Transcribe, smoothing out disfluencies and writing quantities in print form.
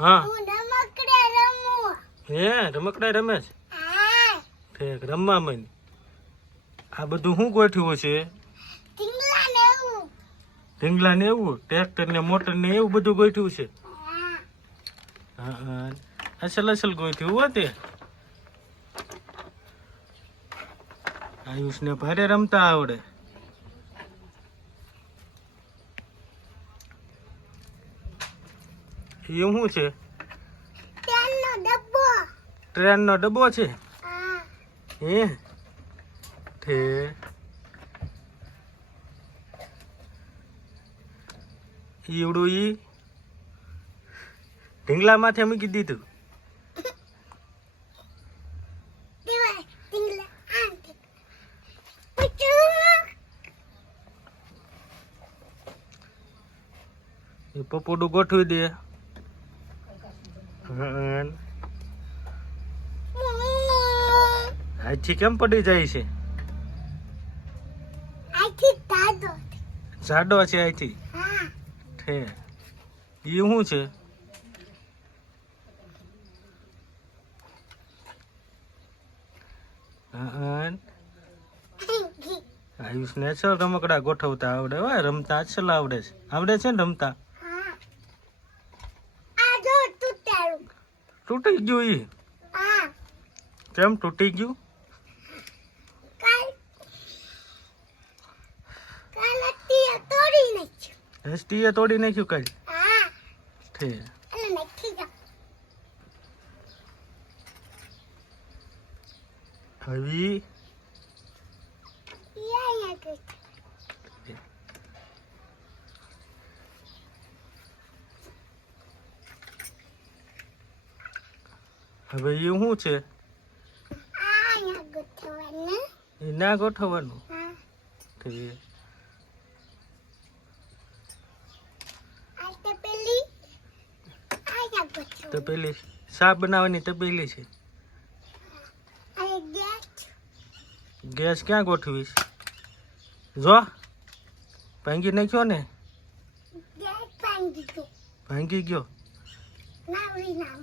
હા હું રમકડા રમું. હે રમકડા રમે છે હા ઠીક રમવા મને આ બધું શું ગોઠવ્યું છે ઢીંગલા ને એવું. ઢીંગલા ને એવું ટ્રેક્ટર ને મોટર ને એવું બધું ગોઠવ્યું છે હા હા અસલ અસલ ગોઠવ્યું હો તે આયુષને ભારે રમતા આવડે એ શું છે તેલનો ડબ્બો. ટ્રેનનો ડબ્બો છે હા હે ઠે ઈવડું ઈ ઢીંગલા માથે મૂકી દીધું દેવાય ઢીંગલા આંટી. પૂછું એ પપોડું ગોઠવી દે હા હાથી કેમ પડી જાય છે આથી દાદો. જાડો છે અહીંથી હા ઠે ઈ શું છે આયુષને અસલ રમકડા ગોઠવતા આવડે હોય રમતા અસલ આવડે છે ને રમતા હા આ જો તૂટેલું. તૂટી ગયું ઈ હા કેમ તૂટી ગયું કાલ અતીએ તોડી નાખ્યું. એસટીએ તોડી નાખ્યું કાલ હા ઠે એટલે નાખી દો. હવે યા ગઈ. હવે એ શું છે આયા ગોઠવવાનું. એ ના ગોઠવવાનું હા ઠે આ તપેલી આયા ગોઠવવાનું. તપેલી શા બનાવવાની તપેલી છે આ ગેસ ગેસ ક્યાં ગોઠવીશ જો ભાંગી નાખ્યો ને ગેસ ભાંગી ગયો. ભાંગી ગયો નાવડી નામ